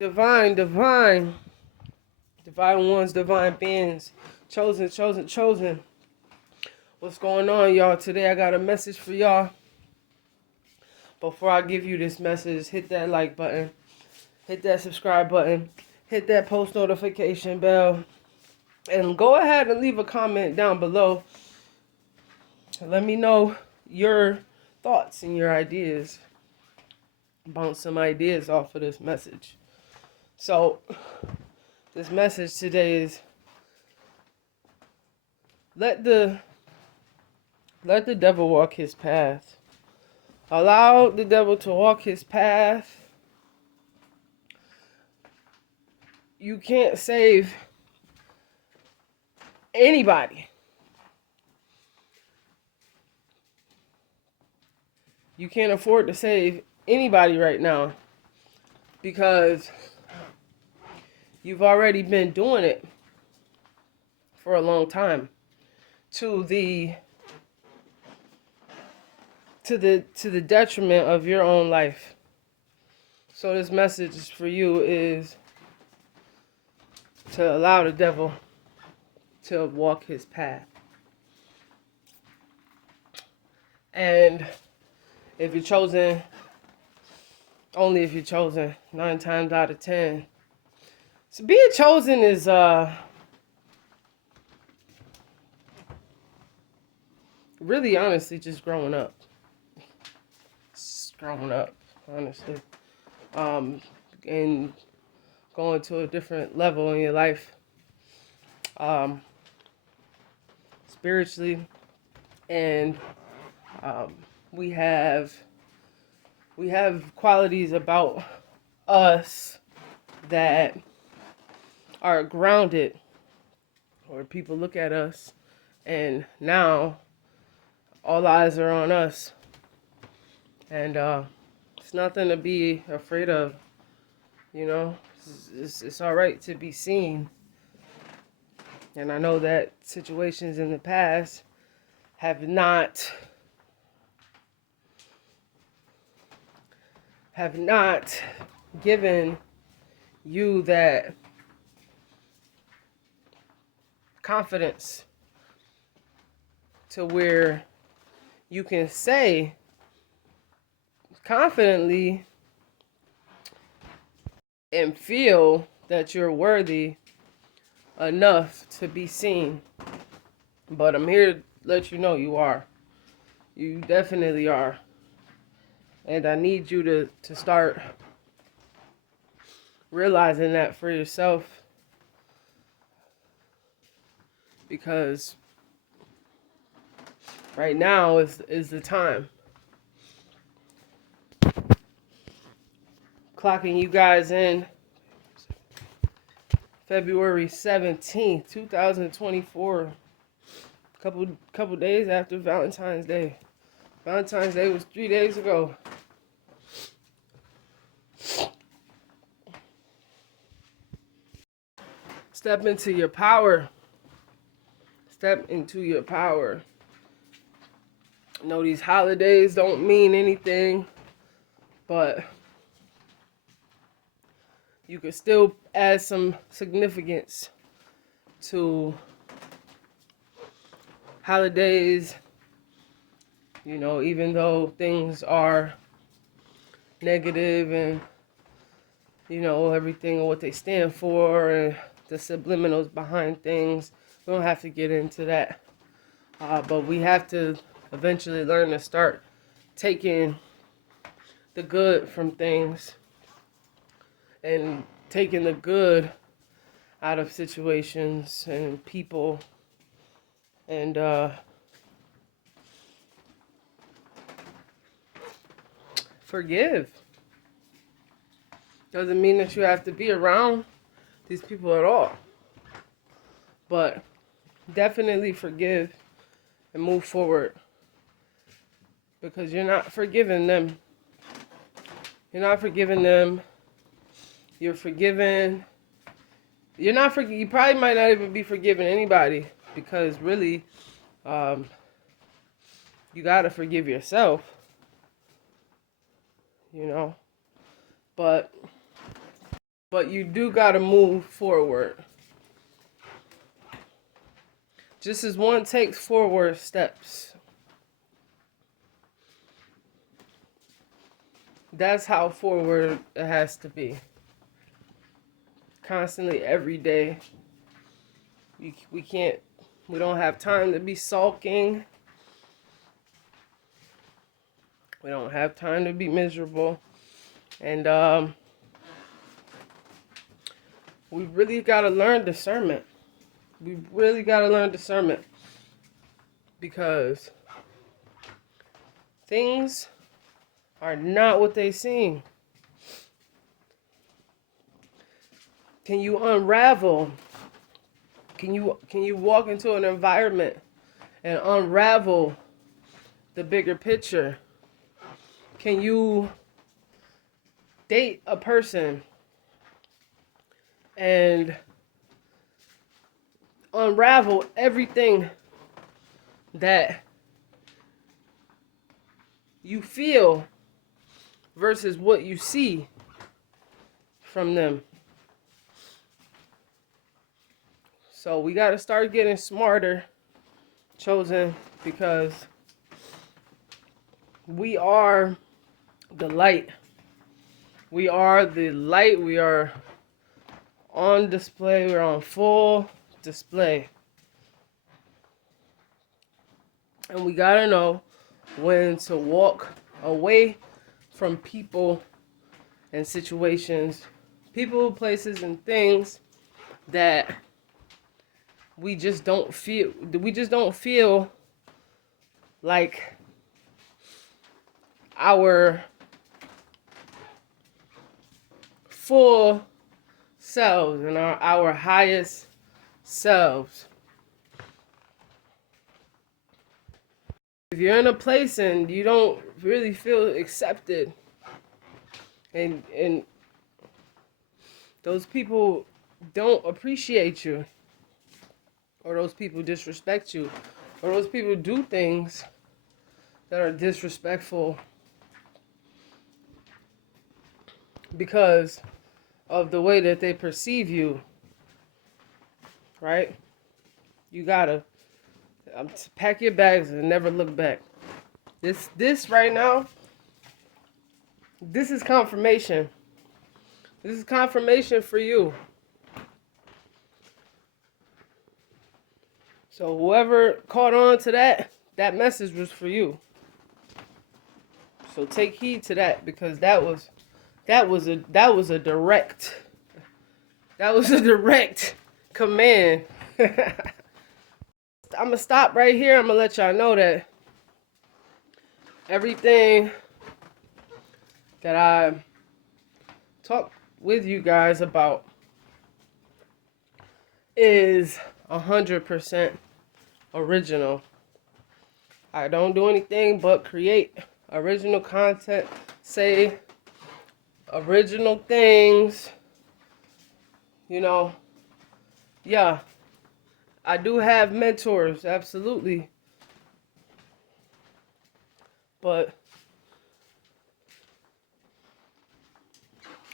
Divine, divine, divine ones, divine beings, chosen, chosen, chosen. What's going on, y'all? Today I got a message for y'all. Before I give you this message, hit that like button, hit that subscribe button, hit that post notification bell, and go ahead and leave a comment down below. Let me know your thoughts and your ideas. Bounce some ideas off of this message. So, this message today is let the devil walk his path. Allow the devil to walk his path. You can't save anybody. You can't afford to save anybody right now because you've already been doing it for a long time to the detriment of your own life. So this message is for you is to allow the devil to walk his path. And if you're chosen, only if you're chosen, 9 times out of 10. So being chosen is really honestly just growing up. Just growing up, honestly. And going to a different level in your life. Spiritually. And we have qualities about us that are grounded, or people look at us and now all eyes are on us, and it's nothing to be afraid of, you know. It's all right to be seen. And I know that situations in the past have not given you that confidence to where you can say confidently and feel that you're worthy enough to be seen. But I'm here to let you know you are. You definitely are. And I need you to start realizing that for yourself, because right now is the time. Clocking you guys in February 17th, 2024. Couple days after Valentine's Day. Valentine's Day was 3 days ago. Step into your power. Step into your power. No, these holidays don't mean anything, but you can still add some significance to holidays, you know, even though things are negative and, you know, everything and what they stand for and the subliminals behind things. We don't have to get into that. But we have to eventually learn to start taking the good from things and taking the good out of situations and people, and forgive. Doesn't mean that you have to be around these people at all, but definitely forgive and move forward, because you're not forgiving them. You're not forgiving them. You're forgiven. You're not for. You probably might not even be forgiving anybody, because really, you gotta forgive yourself. You know, but But you do got to move forward. Just as one takes forward steps. That's how forward it has to be. Constantly, every day. We don't have time to be sulking. We don't have time to be miserable. And we really got to learn discernment. We really got to learn discernment. Because things are not what they seem. Can you unravel? Can you walk into an environment and unravel the bigger picture? Can you date a person and unravel everything that you feel versus what you see from them? So we got to start getting smarter, chosen, because we are the light. We are the light. We are on display. We're on full display. And we got to know when to walk away from people and situations, people, places, and things that we just don't feel like our full selves and our highest selves. If you're in a place and you don't really feel accepted, and those people don't appreciate you, or those people disrespect you, or those people do things that are disrespectful because of the way that they perceive you, right? You gotta pack your bags and never look back. This right now, this is confirmation. This is confirmation for you. So whoever caught on to that message was for you. So take heed to that, because that was a direct command. I'm gonna stop right here. I'm gonna let y'all know that everything that I talk with you guys about is 100% original. I don't do anything but create original content, say original things, Yeah, I do have mentors, absolutely. But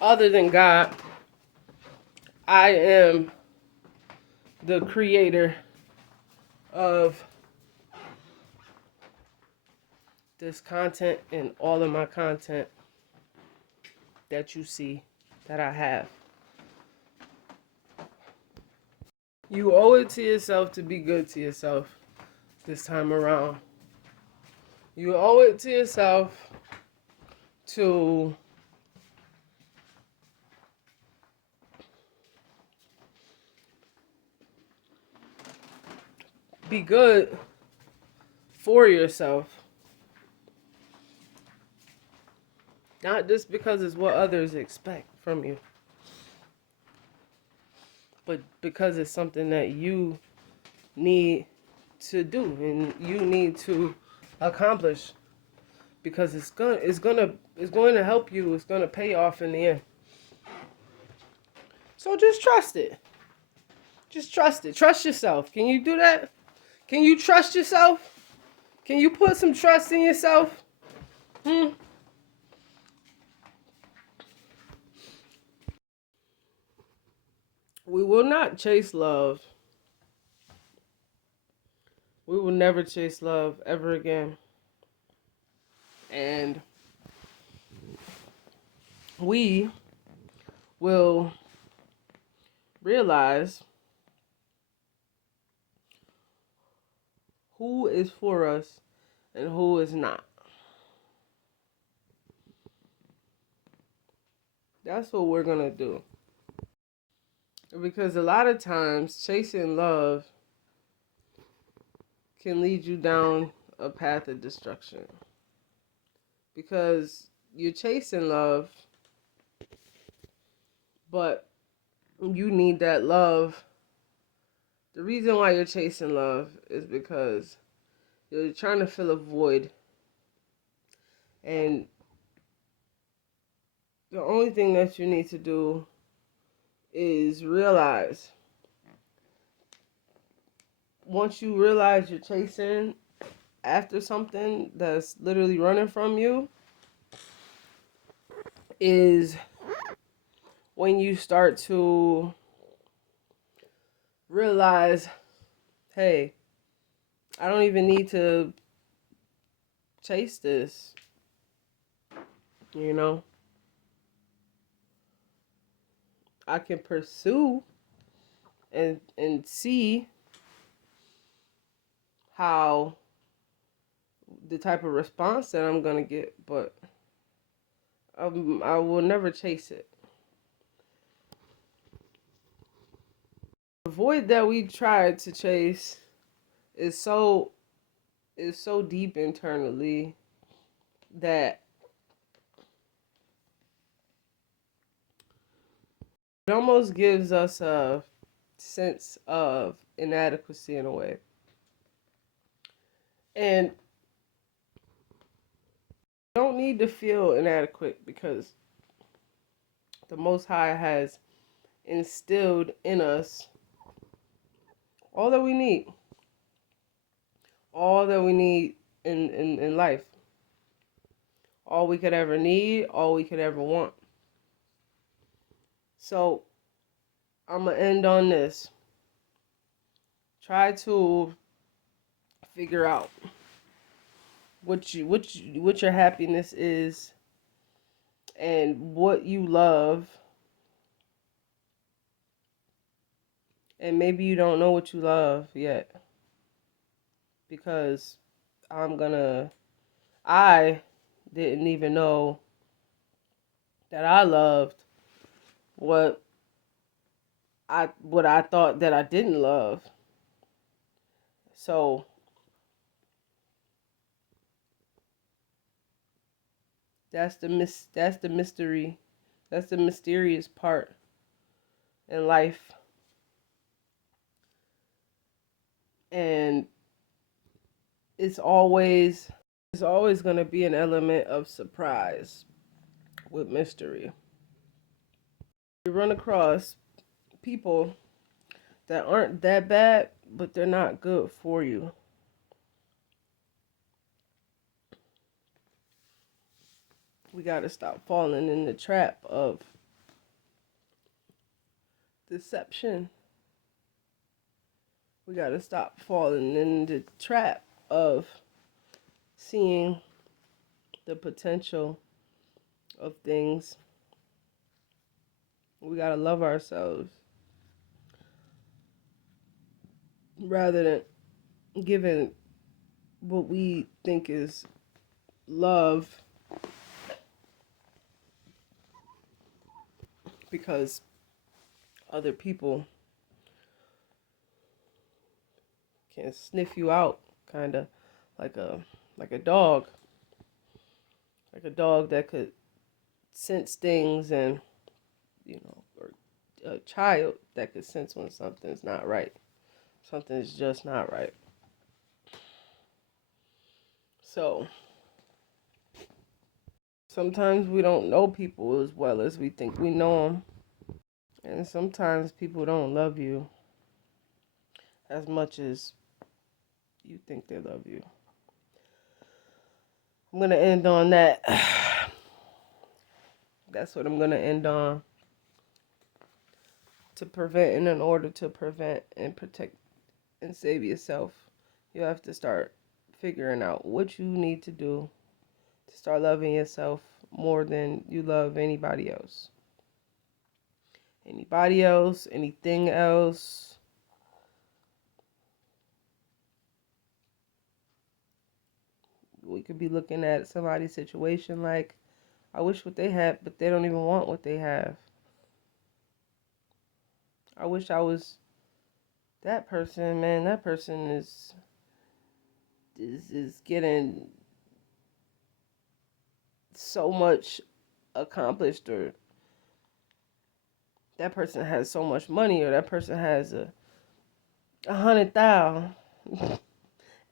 other than God, I am the creator of this content and all of my content that you see that I have. You owe it to yourself to be good to yourself this time around. You owe it to yourself to be good for yourself. Not just because it's what others expect from you, but because it's something that you need to do and you need to accomplish, because it's going to help you. It's going to pay off in the end. So just trust it. Just trust it. Trust yourself. Can you do that? Can you trust yourself? Can you put some trust in yourself? We will not chase love. We will never chase love ever again. And we will realize who is for us and who is not. That's what we're going to do. Because a lot of times, chasing love can lead you down a path of destruction. Because you're chasing love, but you need that love. The reason why you're chasing love is because you're trying to fill a void. And the only thing that you need to do is realize, once you realize you're chasing after something that's literally running from you, is when you start to realize, hey, I don't even need to chase this, you know? I can pursue and see how the type of response that I'm gonna get, but I will never chase it. The void that we tried to chase is so deep internally that it almost gives us a sense of inadequacy in a way. And you don't need to feel inadequate, because the Most High has instilled in us all that we need. All that we need in life. All we could ever need, all we could ever want. So I'm gonna end on this. Try to figure out what your happiness is and what you love. And maybe you don't know what you love yet, because I didn't even know that I loved what I thought that I didn't love. So that's the mystery. That's the mysterious part in life. And it's always going to be an element of surprise with mystery. You run across people that aren't that bad, but they're not good for you. We got to stop falling in the trap of deception. We got to stop falling in the trap of seeing the potential of things. We got to love ourselves rather than giving what we think is love, because other people can sniff you out, kind of like a dog. Like a dog that could sense things, and or a child that could sense when something's not right. Something's just not right. So sometimes we don't know people as well as we think we know them. And sometimes people don't love you as much as you think they love you. I'm going to end on that. That's what I'm going to end on. to prevent, and in order to prevent and protect and save yourself, you have to start figuring out what you need to do to start loving yourself more than you love anybody else. Anybody else, anything else. We could be looking at somebody's situation like, I wish what they had, but they don't even want what they have. I wish I was that person, man. That person is getting so much accomplished, or that person has so much money, or that person has 100,000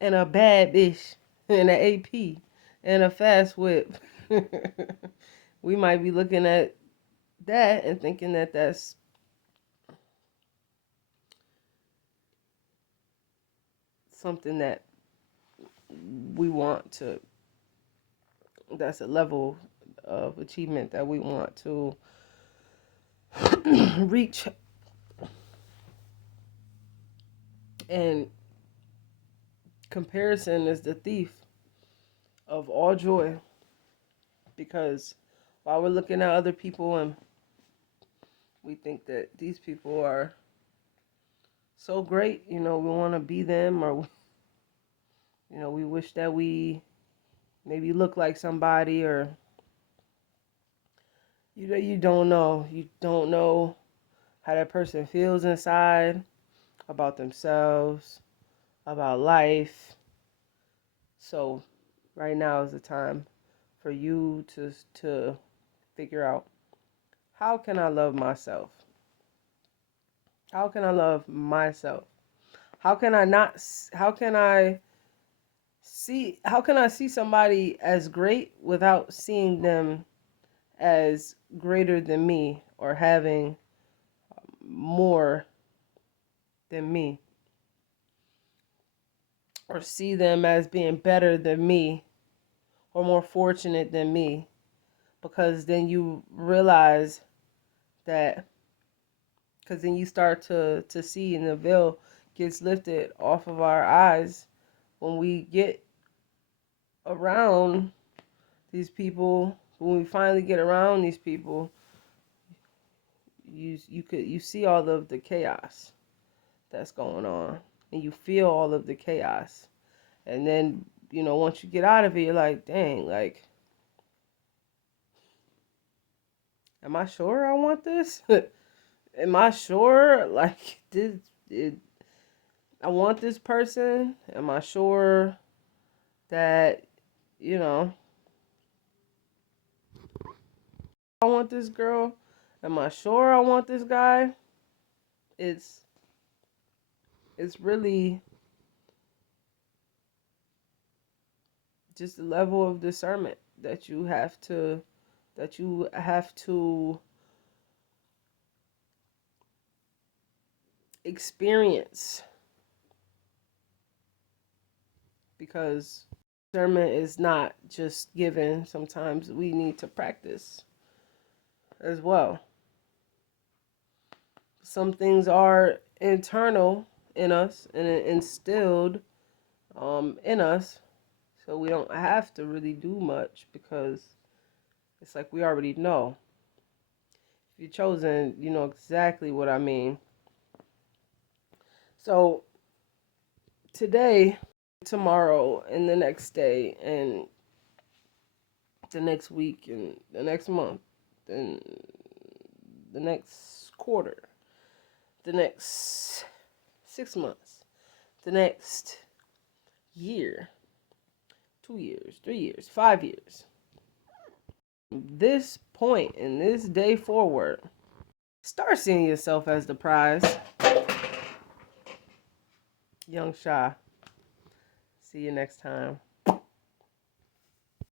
and a bad bitch and an AP and a fast whip. We might be looking at that and thinking that that's something that we want to, that's a level of achievement that we want to reach. And comparison is the thief of all joy, because while we're looking at other people and we think that these people are so great, we want to be them, or we wish that we maybe look like somebody, or you don't know how that person feels inside about themselves, about life. So right now is the time for you to figure out, how can I love myself? How can I love myself? How can I see somebody as great without seeing them as greater than me, or having more than me, or see them as being better than me, or more fortunate than me? Because then you realize that, because then you start to see, and the veil gets lifted off of our eyes when we get around these people. When we finally get around these people, you see all of the chaos that's going on, and you feel all of the chaos. And then, once you get out of it, you're like, dang, like, am I sure I want this? Am I sure, like, I want this person? Am I sure that, I want this girl? Am I sure I want this guy? It's really just a level of discernment that you have to experience, because discernment is not just given. Sometimes we need to practice as well. Some things are internal in us and instilled in us, so we don't have to really do much, because it's like we already know. If you're chosen, you know exactly what I mean. So today, tomorrow, and the next day, and the next week, and the next month, and the next quarter, the next 6 months, the next year, 2 years, 3 years, 5 years. This point and this day forward, start seeing yourself as the prize. Young Sha. See you next time.